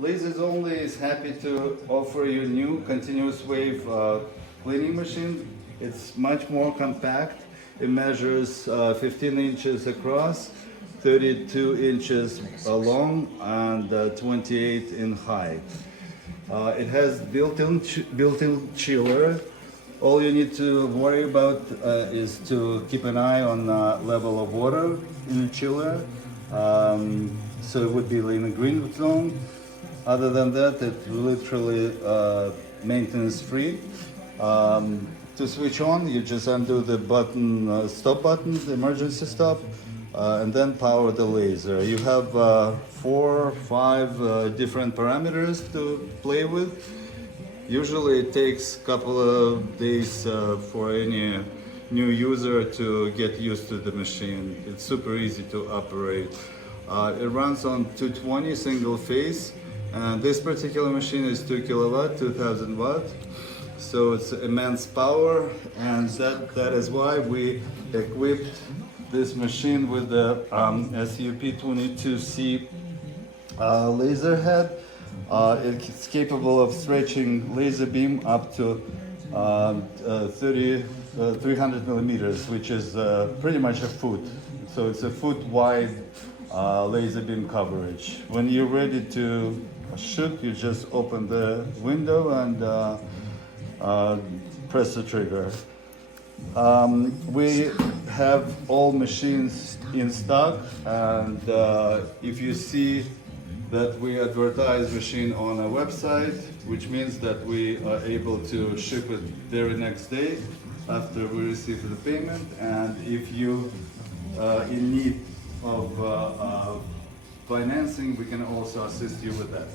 Lasers Only is happy to offer you a new continuous wave cleaning machine. It's much more compact. It measures 15 inches across, 32 inches long, and 28 in height. It has built-in chiller. All you need to worry about is to keep an eye on level of water in the chiller. So it would be in the green zone. Other than that, it's literally maintenance free. To switch on, you just undo the button, stop button, the emergency stop, and then power the laser. You have 4 or 5 different parameters to play with. Usually it takes a couple of days for any new user to get used to the machine. It's super easy to operate. It runs on 220 single phase, and this particular machine is 2 kilowatt, 2000 watt. So it's immense power, and that is why we equipped this machine with the SUP 22C laser head. It's capable of stretching laser beam up to 300 millimeters, which is pretty much a foot. So it's a foot wide laser beam coverage. When you're ready to shoot, you just open the window and press the trigger. We have all machines in stock, and if you see that we advertise machine on a website, which means that we are able to ship it very next day after we receive the payment. And if you in need of financing, we can also assist you with that.